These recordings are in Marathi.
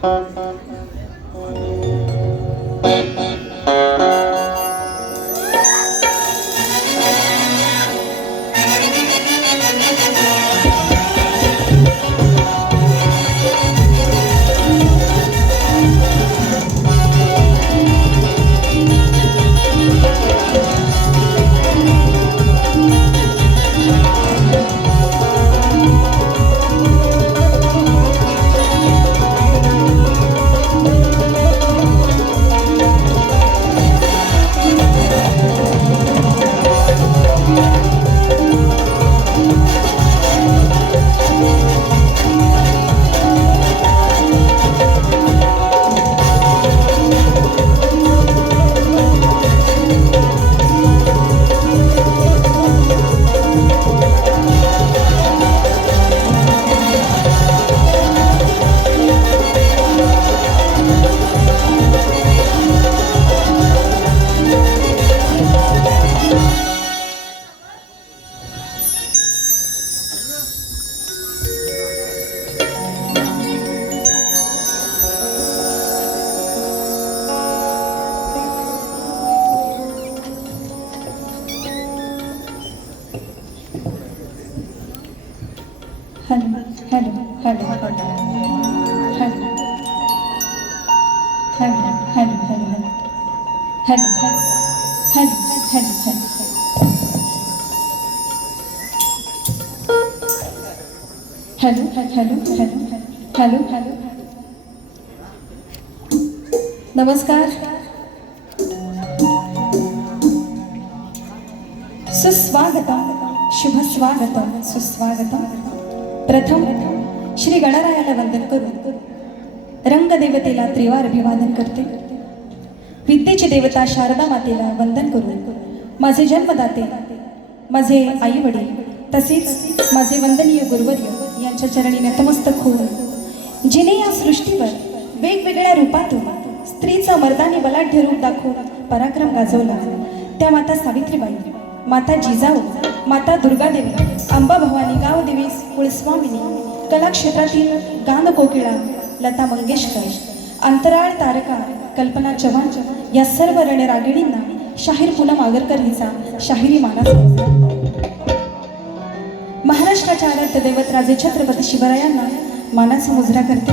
हॅलो. नमस्कार. सुस्वागतम, शुभ स्वागतम, सुस्वागतम. प्रथम श्री गणरायाला वंदन करून रंगदेवतेला त्रिवार अभिवादन करते. विद्येची देवता शारदा मातेला वंदन करून माझे जन्मदाते, माझे आई वडील तसेच माझे वंदनीय गुरुवर्य यांच्या चरणी नतमस्तक होऊन जिने या सृष्टीवर वेगवेगळ्या रूपातून स्त्रीचं मर्दानी बलाढ्य रूप दाखवून पराक्रम गाजवला त्या माता सावित्रीबाई, माता जिजाऊ, माता दुर्गादेवी, अंबा भवानी, गावदेवी, कुलस्वामिनी, कलाक्षेत्रातील गान कोकिळा लता मंगेशकर, अंतराळ तारका कल्पना चव्हाण या सर्व रणरागिणींना शाहीर पूनम आगरकर हिचा शाहिरी मानाचा महाराष्ट्राच्या आराध्य दैवत राजे छत्रपती शिवरायांना मानाचा मुजरा करते.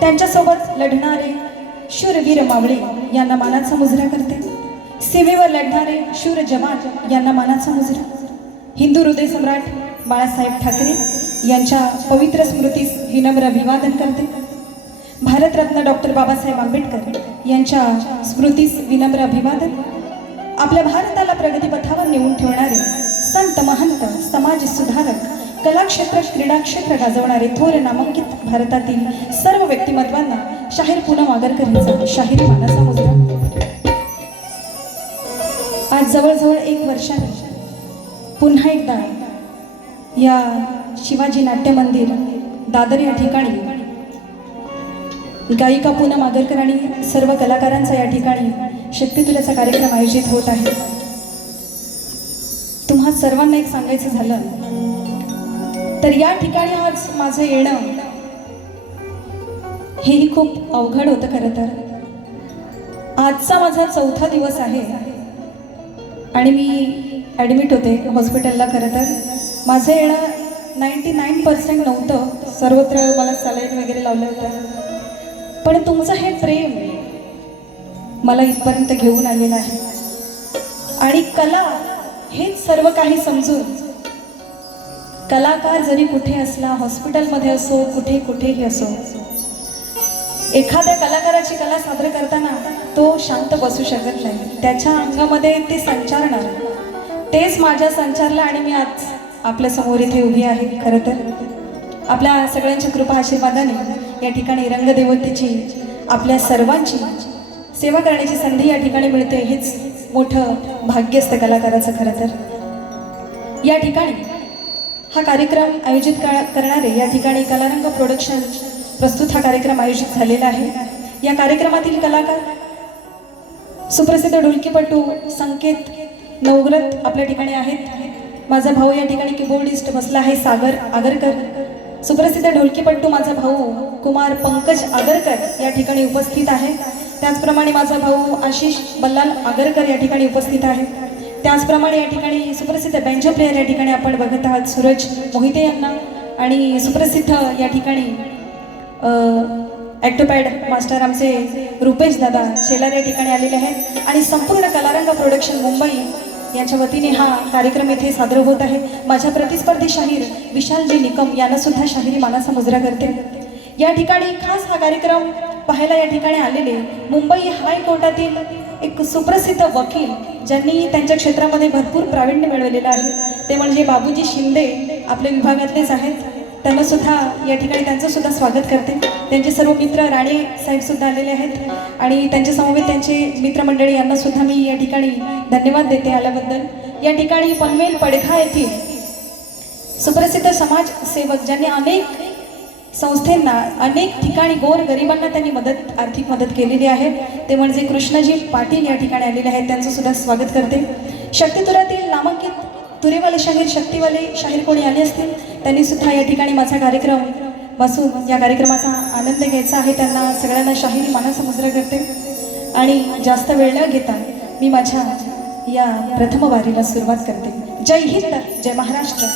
त्यांच्यासोबत लढणारे शूरवीर मावळे यांना मानाचा मुजरा करते. सीमेवर लढणारे शूर जवान यांना मानाचा मुजरा. हिंदू हृदय सम्राट बाळासाहेब ठाकरे यांच्या पवित्र स्मृतीस विनम्र अभिवादन करते. भारतरत्न डॉक्टर बाबासाहेब आंबेडकर यांच्या स्मृतीस विनम्र अभिवादन. आपल्या भारताला प्रगतीपथावर नेऊन ठेवणारे संत महंत, समाज सुधारक, कलाक्षेत्र, क्रीडा क्षेत्र गाजवणारे थोर नामांकित भारतातील सर्व व्यक्तिमत्वांना शाहीर पूनम आगरकर यांचा शाहिरी मानाचा मुजरा. आज जवळजवळ 1 वर्षाने पुन्हा एकदा या शिवाजी नाट्य मंदिर दादर या ठिकाणी गायिका पूनम आगरकर आणि सर्व कलाकारांचा या ठिकाणी शक्तितुल्याचा कार्यक्रम आयोजित होत आहे. तुम्हा सर्वांना एक सांगायचं झालं तर या ठिकाणी आज माझं येणं हेही खूप अवघड होतं. खरं तर आजचा माझा 4था दिवस आहे आणि मी ॲडमिट होते हॉस्पिटलला. खरं तर माझं येणं 99% नव्हतं. सर्वत्र मला सलाईन वगैरे लावलं होतं, पण तुमचं हे प्रेम मला इथपर्यंत घेऊन आलेलं आहे. आणि कला हेच सर्व काही समजून कलाकार जरी कुठे असला, हॉस्पिटलमध्ये असो, कुठेही असो, एखाद्या कलाकाराची कला सादर करताना तो शांत बसू शकत नाही. त्याच्या अंगामध्ये ते संचारणार. तेच माझ्या संचारला आणि मी आज आपल्या समोर इथे उभी आहे. खरं तर आपल्या सगळ्यांच्या कृपा आशीर्वादाने या ठिकाणी रंगदेवतेची आपल्या सर्वांची सेवा करण्याची संधी या ठिकाणी मिळते. हेच मोठं भाग्य असतं कलाकाराचं. खरं तर या ठिकाणी हा कार्यक्रम आयोजित करणारे या ठिकाणी कलारंग प्रोडक्शन प्रस्तुत हा कार्यक्रम आयोजित झालेला आहे. या कार्यक्रमातील कलाकार सुप्रसिद्ध ढोलकीपटू संकेत नवग्रत आपल्या ठिकाणी आहेत. माझा भाऊ या ठिकाणी कीबोर्डिस्ट बसला आहे सागर आगरकर. सुप्रसिद्ध ढोलकीपट्टू माझा भाऊ कुमार पंकज आगरकर या ठिकाणी उपस्थित आहे. त्याचप्रमाणे माझा भाऊ आशिष बल्लाल आगरकर या ठिकाणी उपस्थित आहे. त्याचप्रमाणे या ठिकाणी सुप्रसिद्ध बँजो प्लेयर या ठिकाणी आपण बघत आहात सूरज मोहिते यांना, आणि सुप्रसिद्ध या ठिकाणी ॲक्टोपॅड मास्टर आमचे रुपेश दादा शेलार या ठिकाणी आलेले आहेत. आणि संपूर्ण कलारंग प्रोडक्शन मुंबई यांच्या वतीने हा कार्यक्रम इथे सादर होत आहे. माझ्या प्रतिस्पर्धी शाहीर विशालजी निकम यांना सुद्धा शाहिरी मानाचा मुजरा करते. या ठिकाणी खास हा कार्यक्रम पाहायला या ठिकाणी आलेले मुंबई हायकोर्टातील एक सुप्रसिद्ध वकील ज्यांनी त्यांच्या क्षेत्रामध्ये भरपूर प्रावीण्य मिळवलेलं आहे, ते म्हणजे बाबूजी शिंदे आपल्या विभागातलेच आहेत. त्यांना सुद्धा या ठिकाणी त्यांचं सुद्धा स्वागत करते. त्यांचे सर्व मित्र राणे साहेब सुद्धा आलेले आहेत आणि त्यांच्या समवेत त्यांचे मित्रमंडळी यांना सुद्धा मी या ठिकाणी धन्यवाद देते आल्याबद्दल. या ठिकाणी पनवेल पडघा येथील सुप्रसिद्ध समाजसेवक ज्यांनी अनेक संस्थांना अनेक ठिकाणी गोर गरिबांना त्यांनी आर्थिक मदत केलेली आहे, ते म्हणजे कृष्णजी पाटील या ठिकाणी आलेले आहेत. त्यांचं सुद्धा स्वागत करते. शक्तितुरातील नामांकित तुरेवाले शाहीर शक्तिवाले शाहीर कोणी आले असतील त्यांनी सुद्धा या ठिकाणी माझा कार्यक्रम बसून या कार्यक्रमाचा आनंद घ्यायचा आहे. त्यांना सगळ्यांना शाहिरी मानाचा मुजरा करते आणि जास्त वेळ न घेता मी माझ्या या प्रथम वारीला सुरुवात करते. जय हिंद, जय महाराष्ट्र.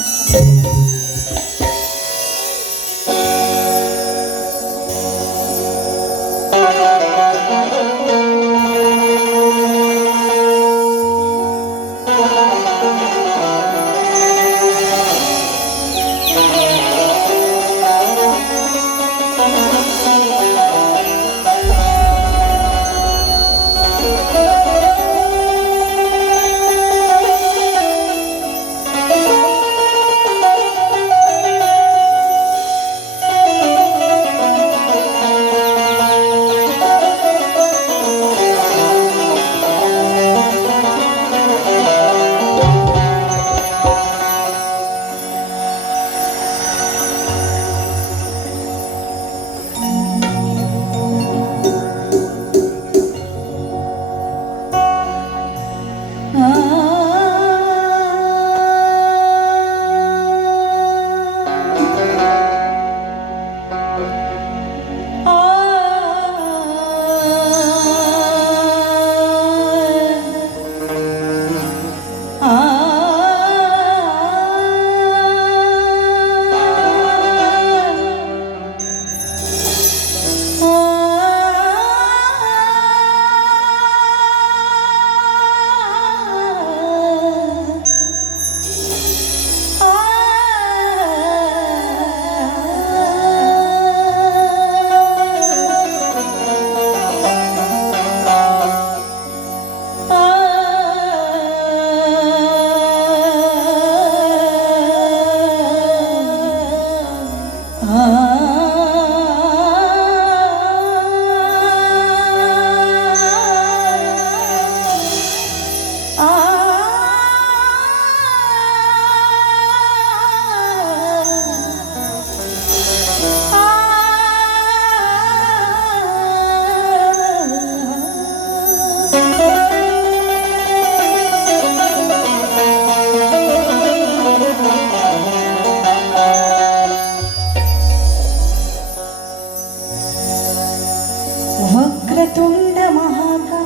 वक्रतुंड महाकाय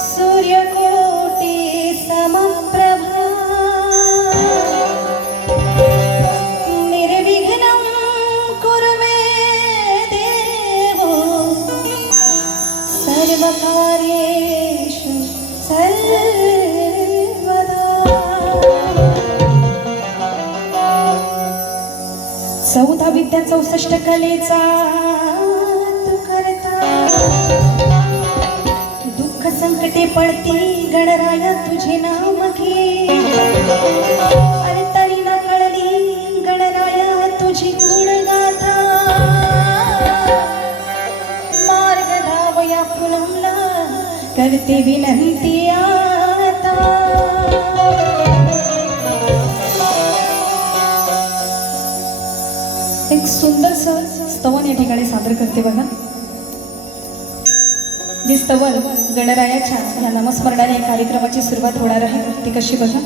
सूर्यकोटि समप्रभा निर्विघ्नं कुरु मे देवो सर्वकार्येषु सर्वदा. 14 विद्या 64 कलेचा तू करता, दुःख संकटे पडती गणराय तुझे नाम घे. अरे तरी न कळली गणराय तुझी गुणगाथा, मार्ग धावया पुनमला करते विनंती आता. एक सुंदरसं स्तवन या ठिकाणी सादर करते बघा. जे स्तवन गणरायाच्या या नामस्मरणाने कार्यक्रमाची सुरुवात होणार आहे ती कशी बघा.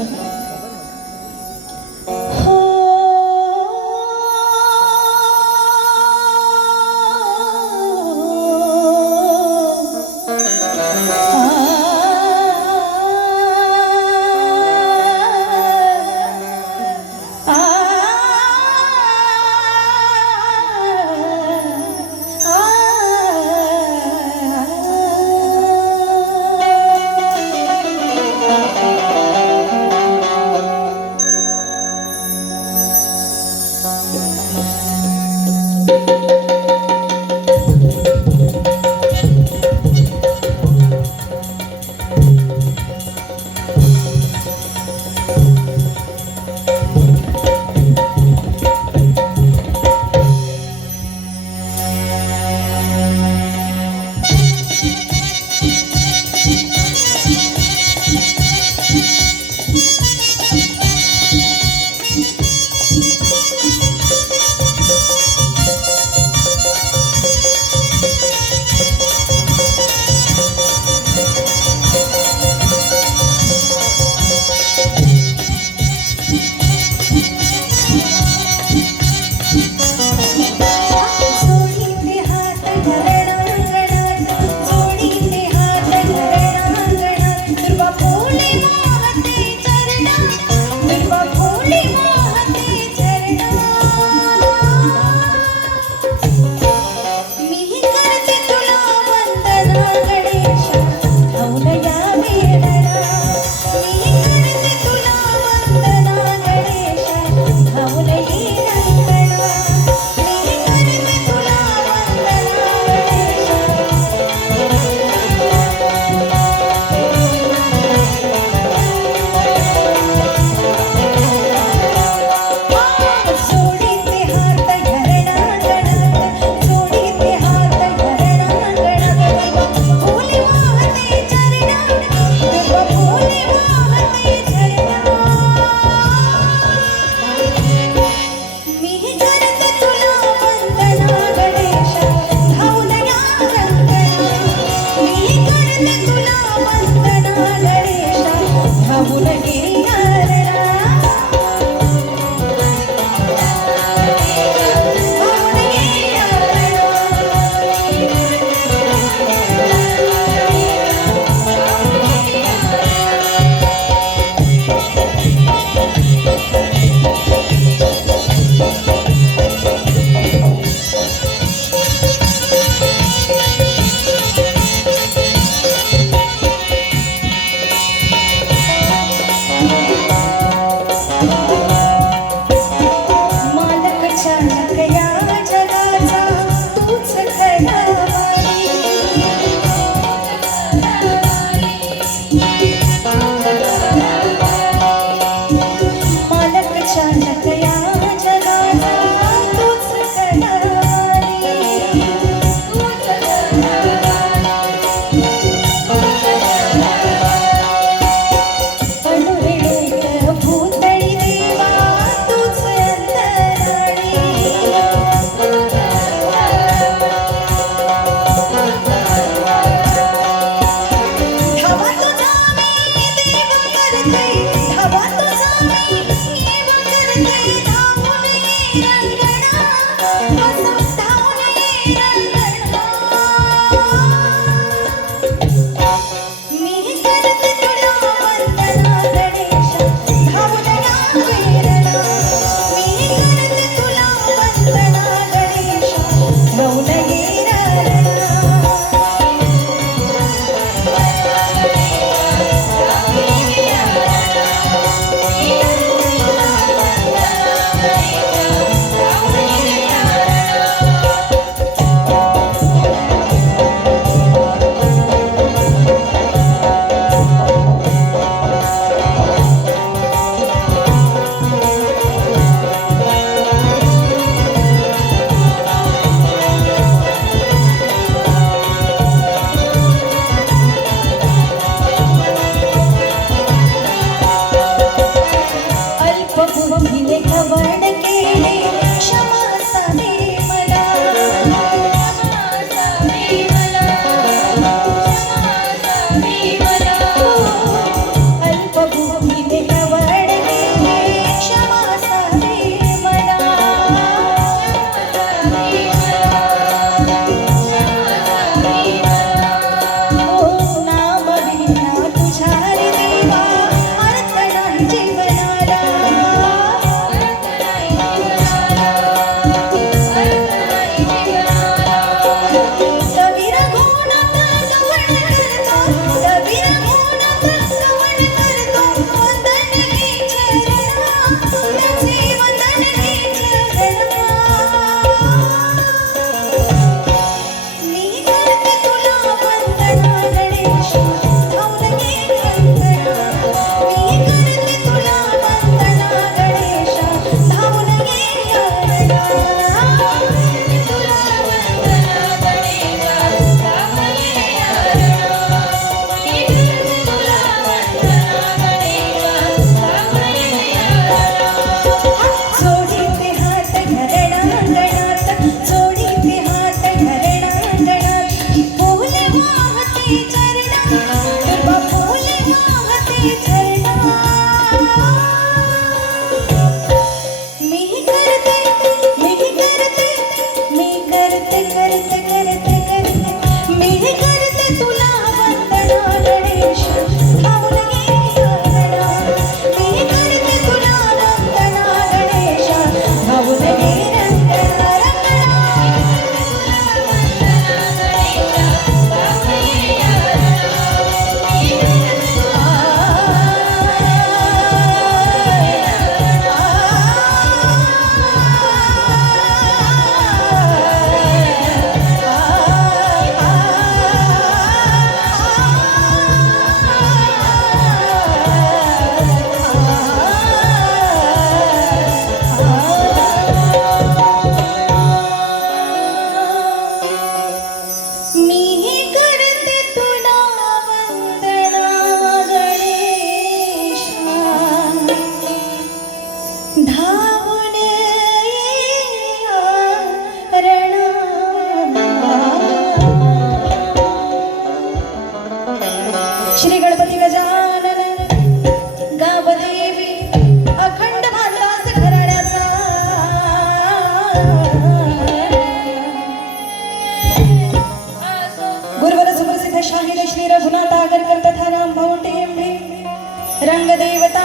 रंगदेवता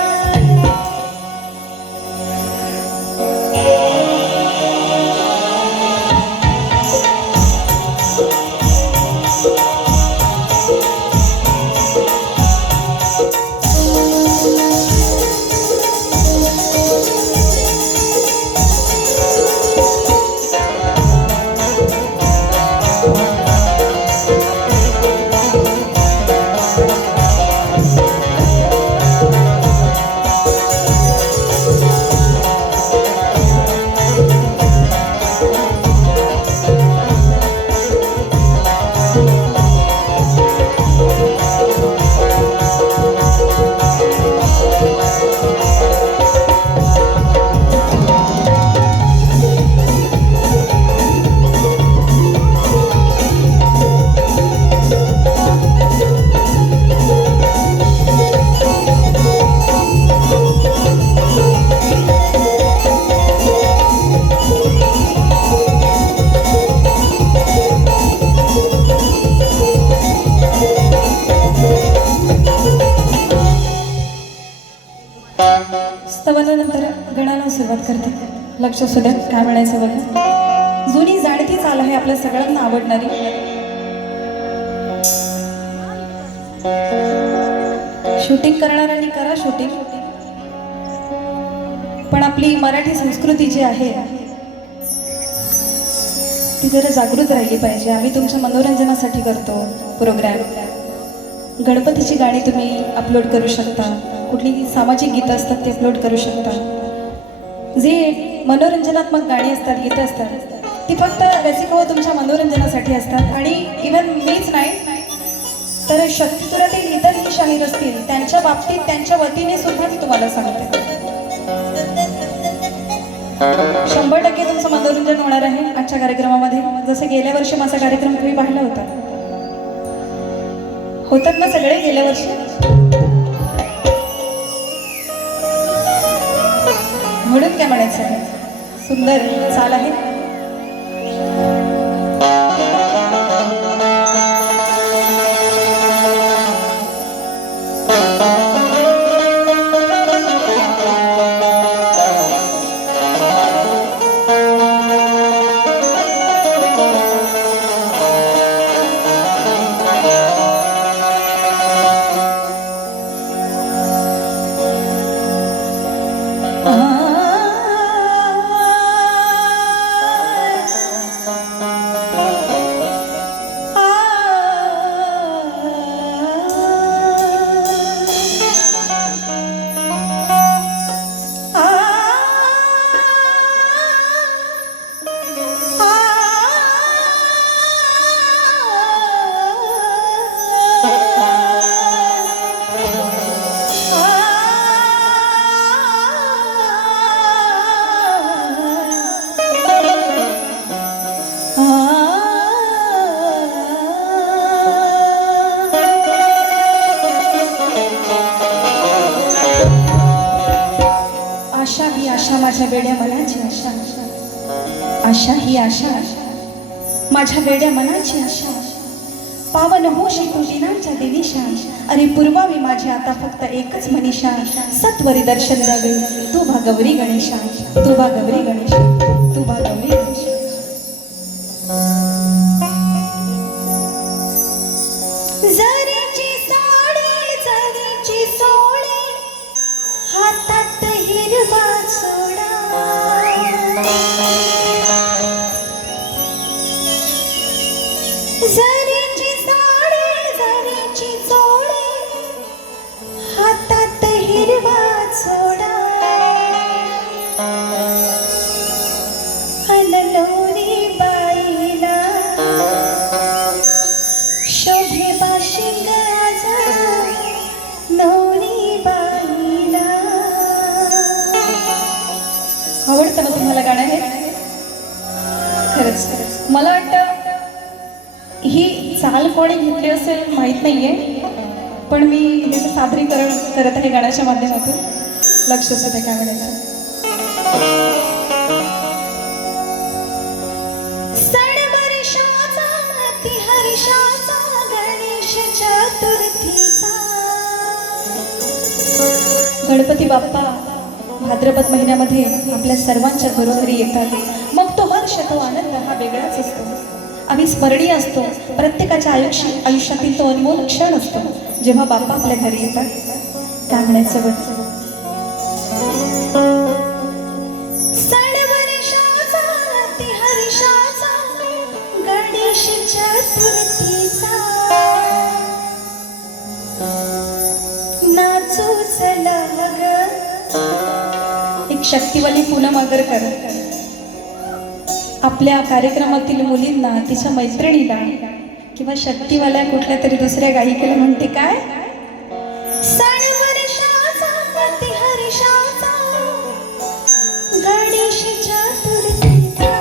स्तवनानंतर गणाला सुरुवात करते. लक्ष सुद्धा काय म्हणायचं बघा. जुनी जाणती चाल आहे आपल्या सगळ्यांना आवडणारी. शूटिंग करणाऱ्यांनी करा शूटिंग, पण आपली मराठी संस्कृती जी आहे ती जरा जागृत राहिली पाहिजे. आम्ही तुमच्या मनोरंजनासाठी करतो प्रोग्राम. गणपतीची गाणी तुम्ही अपलोड करू शकता, कुठली सामाजिक गीतं असतात ते अपलोड करू शकता. जे मनोरंजनात्मक गाणी असतात, गीतं असतात, ती फक्त रसिक व तुमच्या मनोरंजनासाठी असतात. आणि इव्हन मीच नाही तर शक्तिपुरातील इतरही शाहीर असतील त्यांच्या बाबतीत त्यांच्या वतीने सुद्धा मी तुम्हाला सांगते, 100% तुमचं मनोरंजन होणार आहे आजच्या कार्यक्रमामध्ये. जसं गेल्या वर्षी माझा कार्यक्रम तुम्ही पाहिला होता. होतात ना सगळे गेल्या वर्षी. म्हणून काय म्हणायचं आहे, सुंदर चाल आहे. आशा ही आशा माझ्या वेड्या मनाची आशा, आशा ही आशा माझ्या वेड्या मनाची आशा. पावन होशी तू दिनांच्या दिनिशा. अरे पूर्वावी माझी आता फक्त एकच मनीषा. सत्वरी दर्शन द्यावे तू भागवरी गणेशा, तू भागवरी गणेशा, तू भागवरी गणेशा. जरीची साडी जरीची सोळी, हातात हिरवा सोडा. जरीची साडी जरीची सोळी, हातात हिरवा सोडा. अनलोरी बाईला शोभे बाशिंग नवरी बाईला. आवडतं ना तुम्हाला गाणं हे? खरंच मला वाटतं ही चाल कोणी घेतली असेल माहीत नाहीये, पण मी त्याचं सादरीकरण करत आहे गाण्याच्या माध्यमातून. लक्ष असते काय म्हणायचं. सण वर्षाचा अति हर्षाचा गणेश चतुर्थीचा. गणपती बाप्पा भाद्रपद महिन्यामध्ये आपल्या सर्वांच्या घरोघरी येतात. मग तो हर्ष, तो आनंद हा वेगळाच असतो, अविस्मरणीय असतो. प्रत्येकाच्या आयुष्यातील तो अनमोल क्षण असतो जेव्हा बाप्पा आपल्या घरी येतात. काय म्हणायचं बघ. गणेश चतुर्थीचा नाचू चला ग. एक शक्तिवाली पूनम आगरकर आपल्या कार्यक्रमातील मुलींना, तिच्या मैत्रिणीला किंवा शक्तिवाल्या कुठल्या तरी दुसऱ्या गायिकेला म्हणते काय, सण वर्षाचा अति हर्षाचा गणेश चतुर्थीचा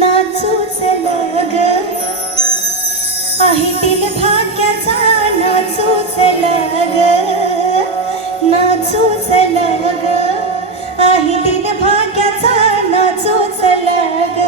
नाचू चला ग. आहे दिल भाग्याचा नाचू चला ग, नाचू चला ग. आहे दिल भाग्याचा नाचू चला ग.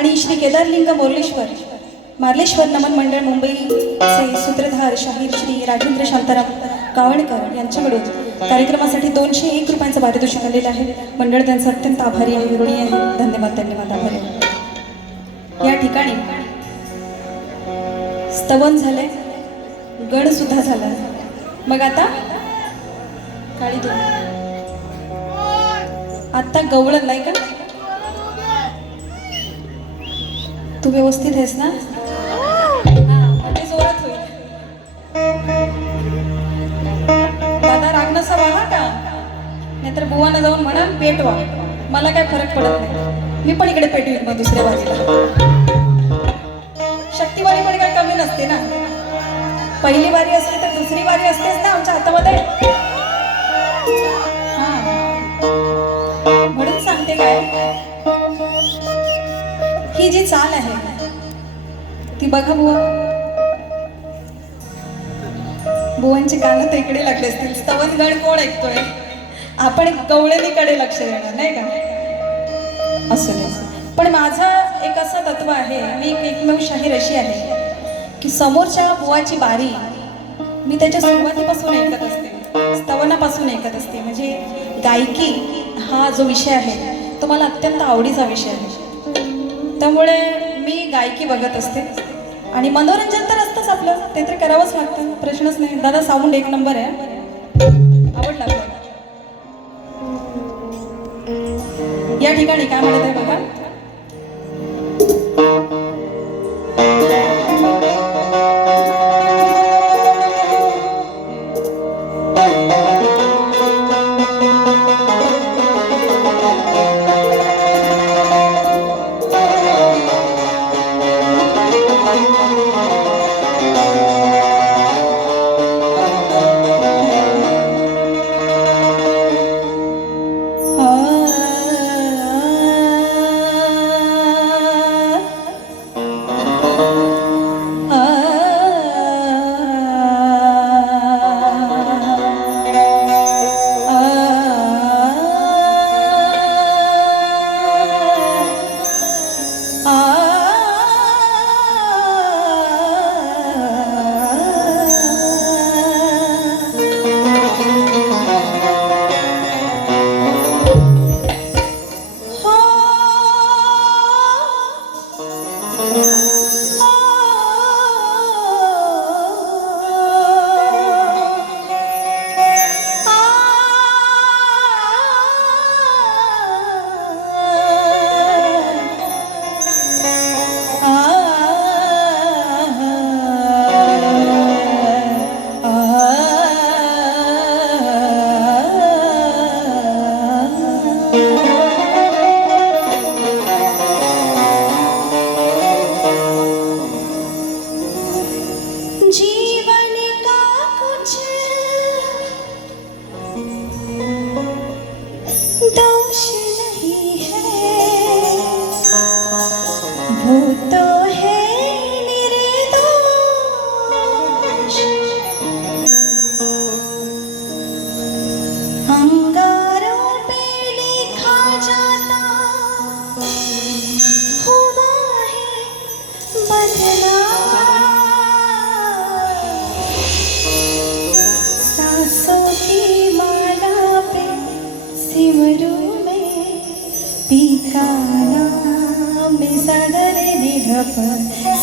आणि श्री केदारलिंग मार्लेश्वर नमन मंडळ मुंबईचे सूत्रधार शाहीर श्री राजेंद्र शांताराम गावणकर यांच्याकडून कार्यक्रमासाठी 201 रुपयांचं पारितोषिक आलेलं आहे. मंडळ त्यांचं अत्यंत आभारी आहे, ऋणी आहे. धन्यवाद धन्यवाद, आभारी आहे. या ठिकाणी स्तवन झाले, गण सुद्धा झाला. मग आता काळी तू आता गवळण नाही का? तू व्यवस्थित आहेस ना? ते जोरात होईल. दादा राग नसा वाहा का, नाहीतर बुवानं जाऊन म्हणा पेटवा. मला काय फरक पडत नाही, मी पण इकडे पेटवीन मग दुसऱ्या बाजूला. शक्तीवारी पण काय कमी नसते ना. पहिली वारी असते तर दुसरी वारी असतेच ना आमच्या हातामध्ये. म्हणून सांगते काय, ही जी चाल आहे ती बघा बुवा. बुवांची कानं तर इकडे लागले असतील. स्तवन गण कोण ऐकतोय? आपण गवळणीकडे लक्ष देणार नाही का? असू दे. पण माझं एक असं तत्व आहे, मी एकमेव शाहीर अशी आहे की समोरच्या बुवाची बारी मी त्याच्या सुरुवातीपासून ऐकत असते, स्तवनापासून ऐकत असते. म्हणजे गायकी हा जो विषय आहे तो मला अत्यंत आवडीचा विषय आहे. त्यामुळे मी गायकी बघत असते आणि मनोरंजन तर असतंच आपलं, ते तर करावंच लागतं, प्रश्नच नाही. दादा साऊंड एक नंबर आहे, आवडला आपल्याला. या ठिकाणी काय म्हणत आहे बघा.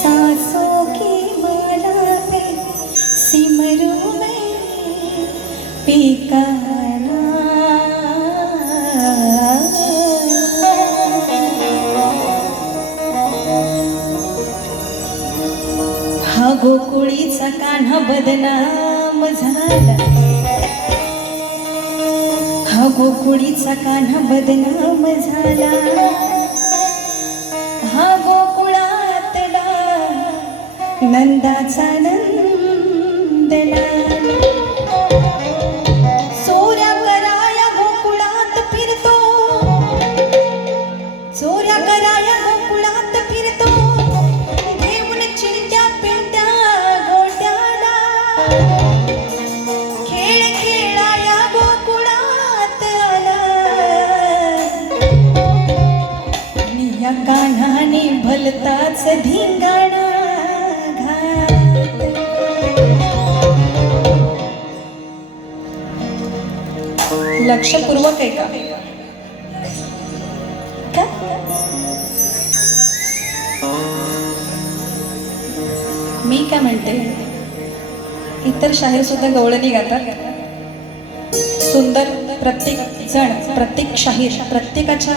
सांसों की माला पे सिमरू में पिकाना। हा गोकुळीचा कान्हा बदनाम झाला, हा गोकुळीचा कान्हा बदनाम झाला, हा गोकुळातला नंदाचा नंदला। चोऱ्या कराया गोकुळात फिरतो, चोऱ्या कराया गोकुळात फिरतो, घेऊन चिंट्या पिंट्या गोट्याला। खेळ खेळाया गोकुळात आला, या कान्हाने भर लक्षपूर्वक आहे का? मी काय म्हणते, इतर शाहीर सुद्धा गवळणी गातात. सुंदर प्रत्येक जण, प्रत्येक शाहीर प्रत्येकाच्या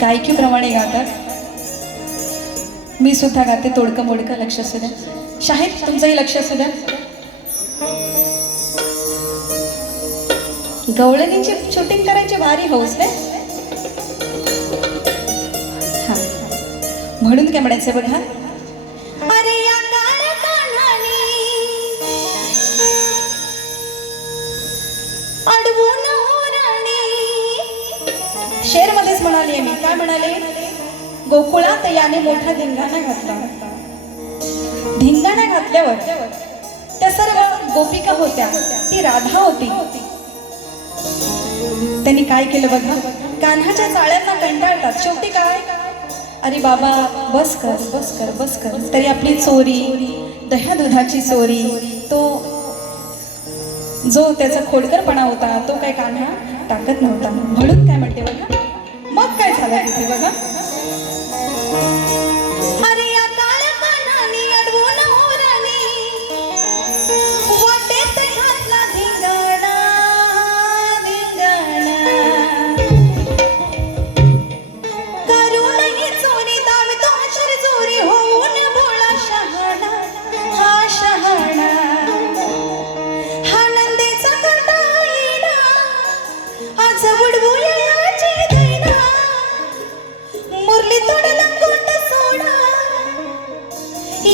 गायकीप्रमाणे गातात. मी सुद्धा गाते तोडकं मोडकं. लक्ष असू द्या. शाहीर तुमचंही लक्ष असू द्या. गवळणीची शूटिंग करायची भारी हौस नाही. हा, म्हणून काय म्हणायचं बघा. अरे या काळ्या कान्हाने अडवून ओराणे. शेर मध्येच म्हणाली मी. काय म्हणाले? गोकुळात याने मोठा धिंगाणा घातला. धिंगाणा घातल्यावर त्या सर्व गोपिका होत्या. ती राधा होती. त्यांनी काय केलं बघा. कान्हाच्या चाळ्यांना कंटाळतात. शेवटी काय, अरे बाबा बस कर बस कर बस कर. तरी आपली चोरी, दह्या दुधाची चोरी, तो जो त्याचा खोडकरपणा होता तो काय कान्हा टाकत नव्हता. म्हणून काय म्हणते बघा. मग काय झालं तिथे बघा. अरे या काळ्या कान्हाने अडवून ओराणे वाटेत घातला धिंगाणा धिंगाणा. करून ही चोरी दावितो शिरजोरी होऊन भोळा शहाणा हा शहाणा. हा नंदेचा कंटाळीना आज उडवूया याची दैना. मुरली तोडला कोंड सोडा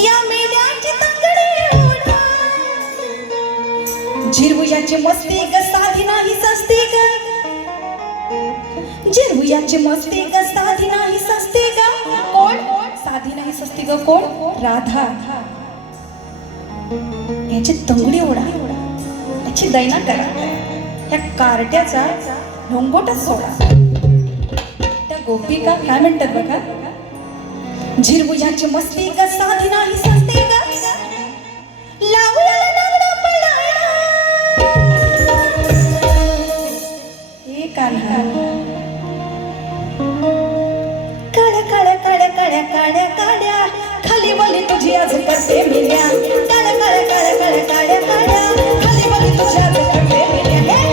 या मेल्याची तंगडी ओढा. झिरवुयाची मस्ती ग साधी नाही सस्ती ग. झिरवुयाची मस्ती ग साधी नाही सस्ती ग. कोण? साधी नाही सस्ती ग. कोण? राधा. याची तंगडी ओढा, याची दैना करा. त्या कार्ट्याचा ढोंगोटच सोडा. त्या गोपिका काय म्हणतात बघा. झिरवुयाची मस्ती ग साधी नाही सस्ती ग. लावूया लग्न पळाया. हे कान्हा काड्या काड्या काड्या काड्या काड्या काड्या खाली बोली तुझी आज करते मिल्या. काड्या काड्या काड्या काड्या काड्या काड्या खाली बोली तुझी आज करते मिल्या.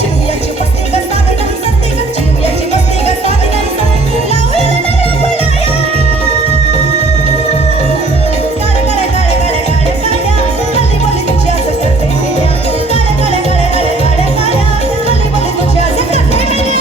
चिमण्याची मस्ती ग साधी नाही सस्ती ग. चिमण्याची मस्ती ग साधी नाही सस्ती. लावूया लग्न पळाया. काड्या काड्या काड्या काड्या काड्या काड्या खाली बोली तुझी आज करते मिल्या. काड्या काड्या काड्या काड्या काड्या काड्या खाली बोली तुझी आज करते मिल्या.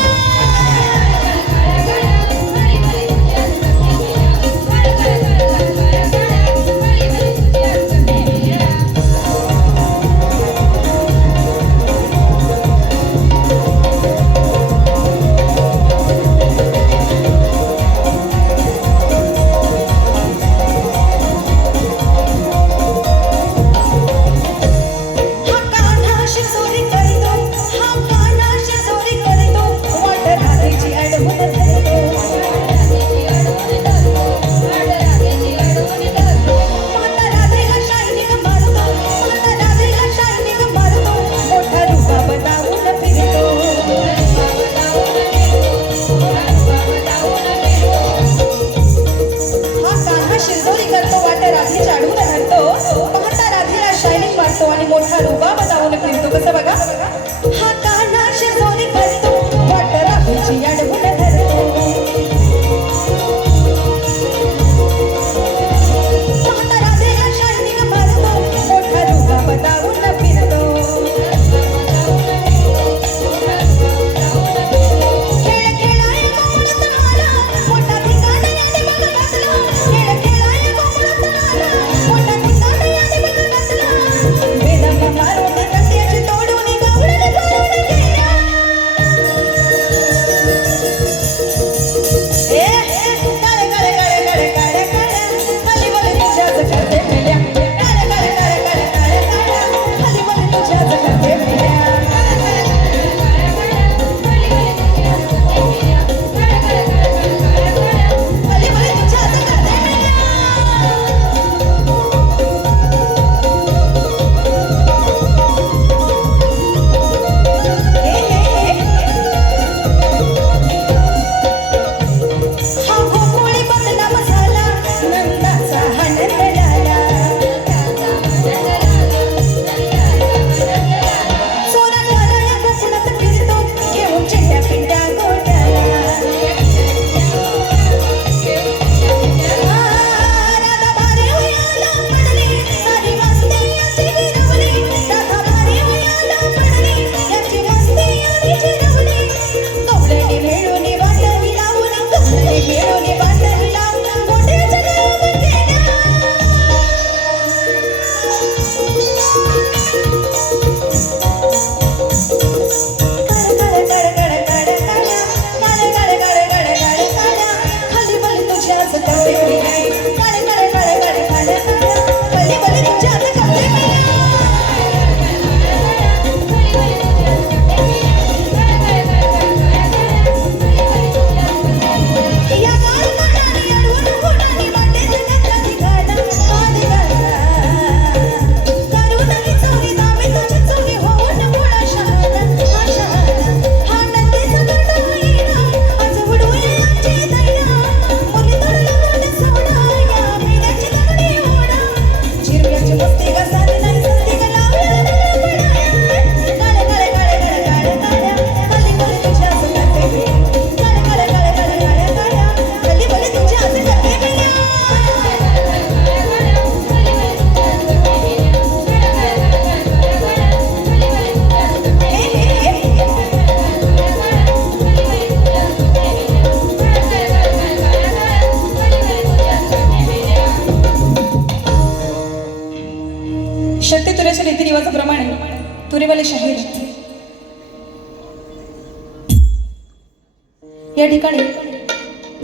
या ठिकाणी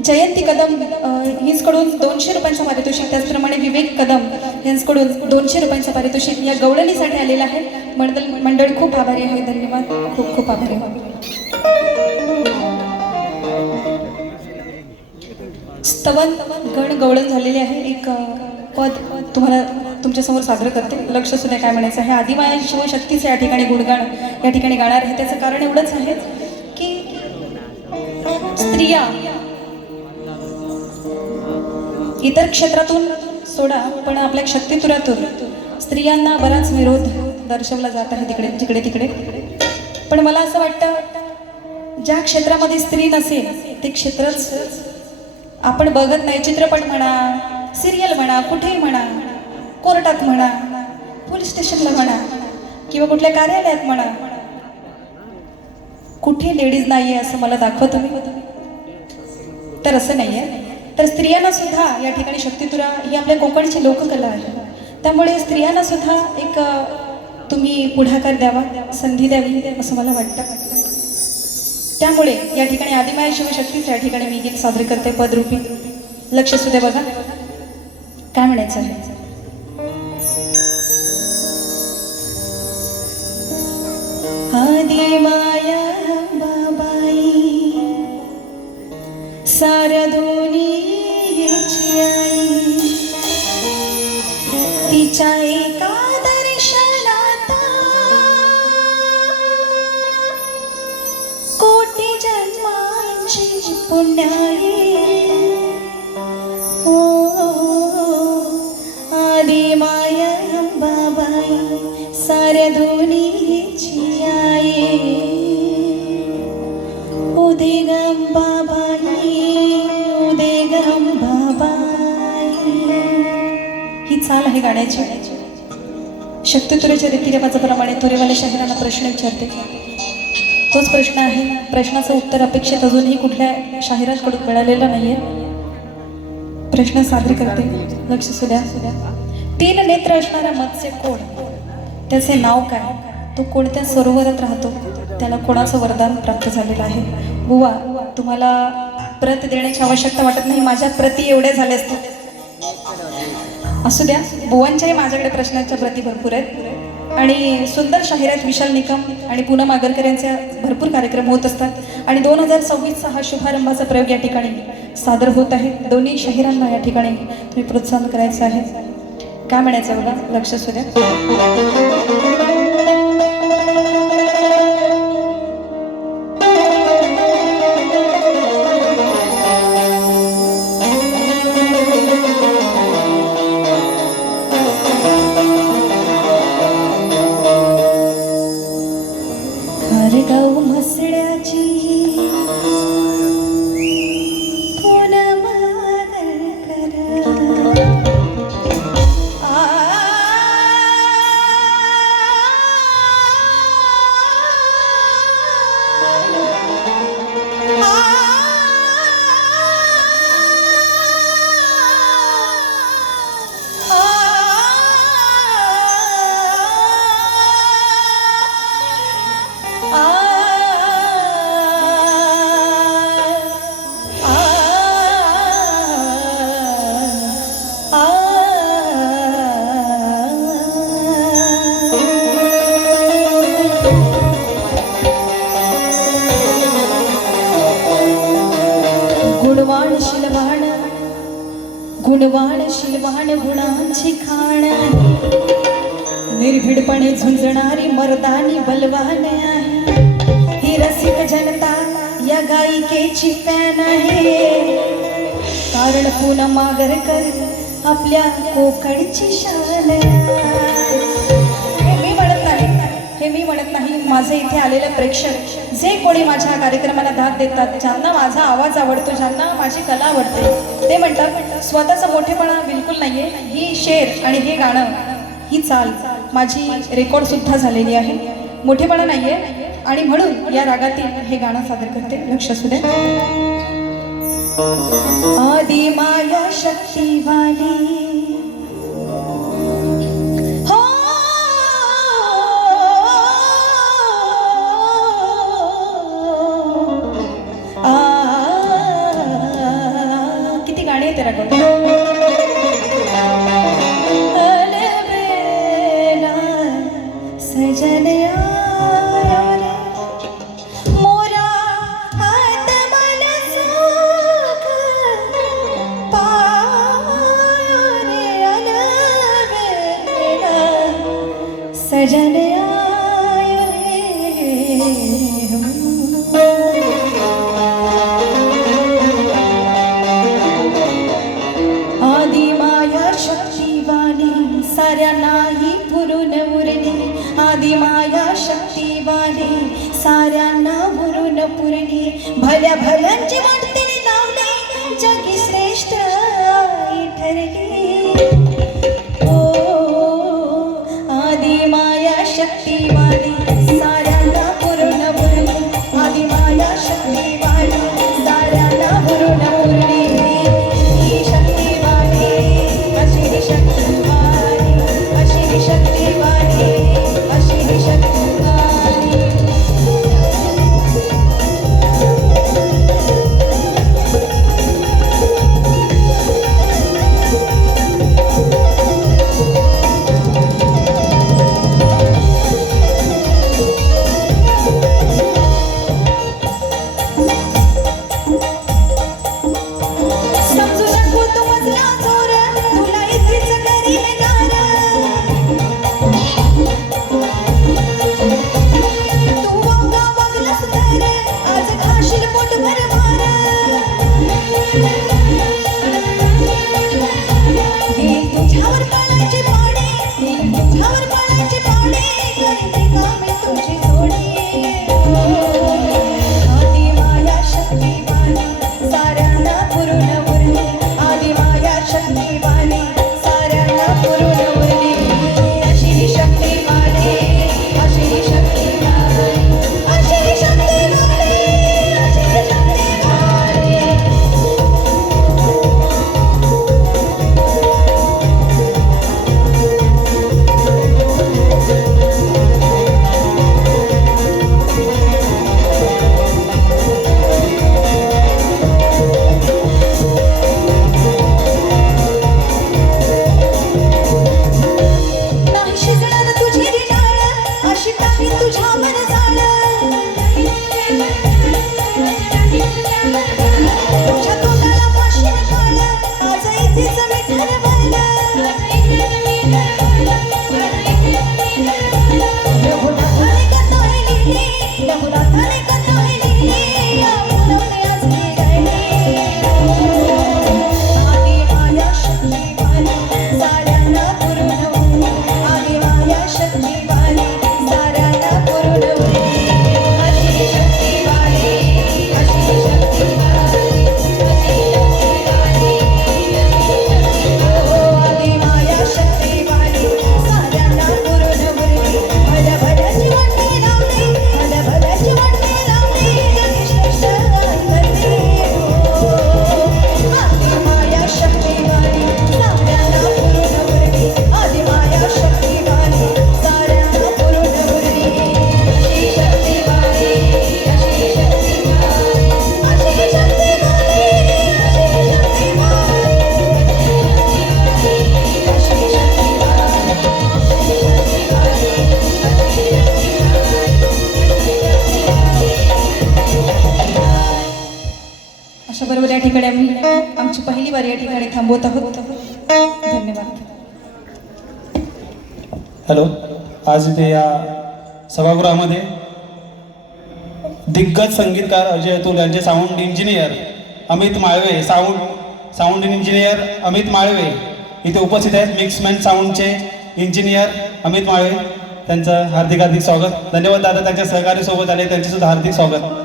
जयंती कदम हिंचकडून 200 रुपयांचं पारितोषिक, त्याचप्रमाणे विवेक कदम यांच्याकडून 200 रुपयांचं पारितोषिक या गवळणीसाठी आलेलं आहे. मंडळ खूप आभारी आहे. धन्यवाद. खूप खूप आभारी आहे. स्तवन गण गवळण झालेले आहे. एक पद तुम्हाला तुमच्यासमोर सादर करते. लक्ष सुद्धा काय म्हणायचं आहे. आदिमाया शिवशक्तीचे या ठिकाणी गुणगाण या ठिकाणी गाणार आहे. त्याचं कारण एवढंच आहे की स्त्रिया इतर क्षेत्रातून सोडा, पण आपल्या शक्तितुरातून स्त्रियांना बराच विरोध दर्शवला जात आहे तिकडे तिकडे. पण मला असं वाटतं ज्या क्षेत्रामध्ये स्त्री नसेल ते क्षेत्रच आपण बघत नाही. चित्रपट म्हणा, सिरियल म्हणा, कुठेही म्हणा, कोर्टात म्हणा, पोलीस स्टेशनला म्हणा किंवा कुठल्या कार्यालयात म्हणा, कुठे लेडीज नाही आहे असं मला दाखवतो मी. तर असं नाही आहे. तर स्त्रियांना सुद्धा या ठिकाणी शक्तितुरा ही आपल्या कोकणची लोककला आहे. त्यामुळे स्त्रियांना सुद्धा एक तुम्ही पुढाकार द्यावा, संधी द्यावी असं मला वाटतं. त्यामुळे या ठिकाणी आदिमाया शिवशक्तीचं या ठिकाणी मी गीत सादर करते पदरूपी. लक्ष सुद्धा बघा काय म्हणायचं आहे. आदिमाया बाबाई साऱ्या दुनियेची आई, तिच्या एका दर्शनात कोटी जन्मांची पुण्याई. ओ आदिमाया बाबाई साऱ्या दुनियेची आई, उदे गं बाबाई, उदे गं बाबाई. ही चाल आहे गाण्याची. शक्तितुरेच्या रीतिरिवाजाप्रमाणे तुरेवाल्या शाहिरांना प्रश्न विचारते. तोच प्रश्न आहे. प्रश्नाचं उत्तर अपेक्षित अजूनही कुठल्या शाहिरांकडून मिळालेलं नाहीये. प्रश्न सादर करते. लक्ष असू द्या. 3 नेत्र असणारा मत्स्य कोण? त्याचे नाव काय? तो कोणत्या सरोवरात राहतो? त्याला कोणाचं वरदान प्राप्त झालेलं आहे? बुवा, तुम्हाला प्रत देण्याची आवश्यकता वाटत नाही. माझ्या प्रती एवढ्या झाल्या असतील. असू द्या. बुवांच्याही माझ्याकडे प्रश्नांच्या प्रती भरपूर आहेत आणि सुंदर शाहिरात विशाल निकम आणि पूनम आगरकर यांचे भरपूर कार्यक्रम होत असतात आणि 2026चा हा शुभारंभाचा प्रयोग या ठिकाणी सादर होत आहे. दोन्ही शाहिरांना या ठिकाणी तुम्ही प्रोत्साहन करायचं आहे. काय म्हणायचं बघा. लक्ष असू द्या. गाव म्हसड्याची पूनम आगरकर, गुणवाण शिलवाण गुणांची खाण, निर्भीडपणे झुंजणारी मर्दानी बलवान आहे. ही रसिक जनता या गायिकेची फॅन आहे, कारण पूनम आगरकर आपल्या कोकणची शान. हे मी म्हणत नाही. माझे इथे आलेले प्रेक्षक जे कोणी माझ्या कार्यक्रमाला दाद देतात, ज्यांना माझा आवाज आवडतो, ज्यांना माझी कला आवडते, ते म्हणतात स्वतःचा मोठेपणा बिलकुल नाहीये. ही शेर आणि हे गाणं, ही चाल माझी रेकॉर्ड सुद्धा झालेली आहे. मोठेपणा नाहीये आणि म्हणून या रागातील हे गाणं सादर करते. लक्ष असू द्या. आदि माया शक्तिवाली आ साऱ्यांना भरून पुरणी भल्या भल्यांची वाटते लावले जगी श्रेष्ठ आई ठरली ओ आदि माया शक्तिवाणी साऱ्यांना भरून पुरणी आदि माया शक्तिवाणी साऱ्यांना भरून पुरणी ही शक्तिवाणी अशी शक्तिवाणी अशी शक्तिवाणी अशी शक्तिवाणी समजू नको तू मजला चोर तुला इथेच घरी येणार तू वागा वागलास तर आज खाशील पोटभर मार हे तुझ्यावर पळायचे पाणी हे तुझ्यावर पळायचे पाणी करते कामे तुझी थोडी आदि माया शक्तिवाणी साऱ्यांना पुरून उरली आदि माया शक्तिवाणी साऱ्यांना पुरून उरली अशी शक्तिवाणी अशी शक्तिवाणी अशी शक्तिवाणी अशी शक्तिवाणी नाही शिजणार तुझी डाळ अशी टाकी तुझ्या मन जाळ तुझ्या तोंडाला फाशी काळ आज इथेच मी ठरवलं रघुनाथाने कथा लिहिली रघुनाथाने कथा लिहिली या मुलाने आज लिहिली आदि माया शक्तिवाणी साऱ्यांना पुरून उरली आदि माया शक्तिवाणी साऱ्यांना पुरून उरली अशी शक्तिवाणी अशी शक्तिवाणी आदि माया शक्तिवाणी साऱ्यांना पुरून उरली भल्या भल्याची वाटणी लावली भल्या भल्याची वाटणी लावली जगी श्रेष्ठ आई ठरली आदि माया शक्तिवाणी साऱ्यांना पुरून उरली आदि माया शक्तिवाणी साऱ्यांना पुरून उरली अशी शक्तिवाणी अशी शक्तिवाणी अशी शक्तिवाणी अशी अशा बरोबर या ठिकाणी आम्ही आमची पहिली वारी या ठिकाणी थांबवत आहोत धन्यवाद. हॅलो. आज इथे या सभागृहामध्ये दिग्गज संगीतकार अजय अतुल यांचे sound engineer Amit Malve sound engineer Amit Malve इथे उपस्थित आहेत. मिक्समॅन साऊंडचे इंजिनियर अमित माळवे त्यांचं हार्दिक हार्दिक स्वागत. धन्यवाद दादा त्यांच्या सहकारी सोबत आले त्यांचे सुद्धा हार्दिक स्वागत.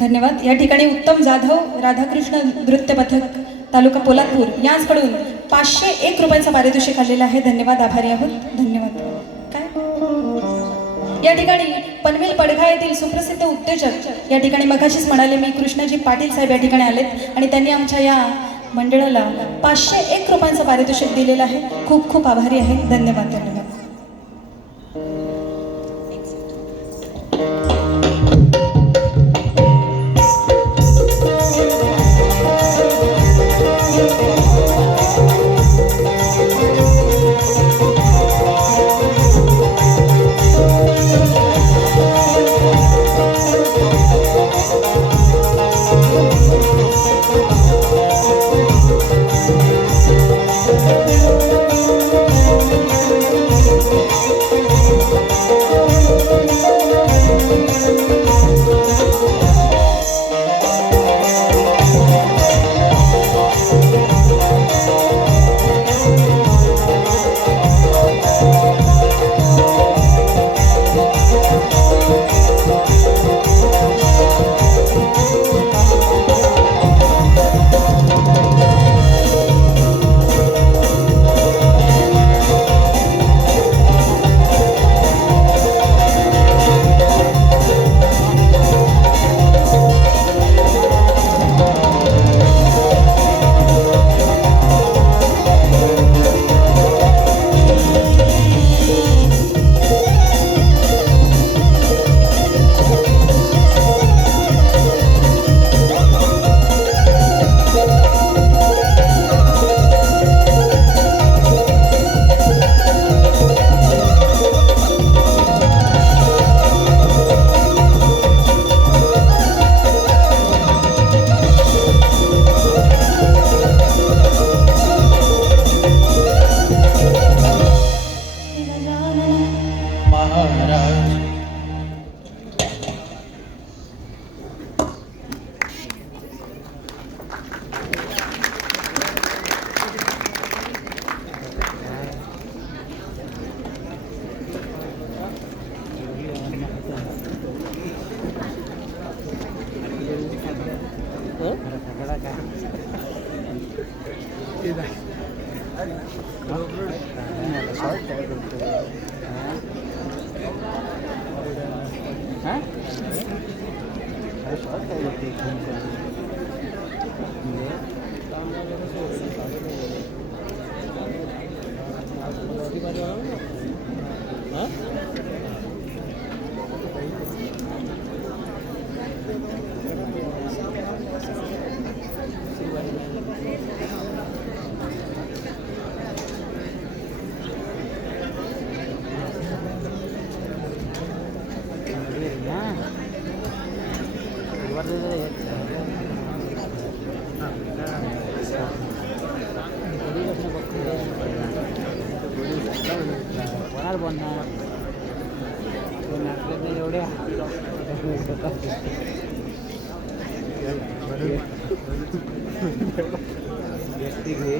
धन्यवाद. या ठिकाणी उत्तम जाधव राधाकृष्ण नृत्य पथक तालुका पोलादपूर यांकडून 501 रुपयांचा पारितोषिक आलेला आहे. धन्यवाद. आभारी आहोत. धन्यवाद. काय या ठिकाणी पनवेल पडघा येथील सुप्रसिद्ध उद्योजक या ठिकाणी मगाशीच म्हणाले मी कृष्णाजी पाटील साहेब या ठिकाणी आलेत आणि त्यांनी आमच्या या मंडळाला 501 रुपयांचा पारितोषिक दिलेलं आहे. खूप खूप आभारी आहे. धन्यवाद. धन्यवाद. कोणाला बोलणार एवढे घे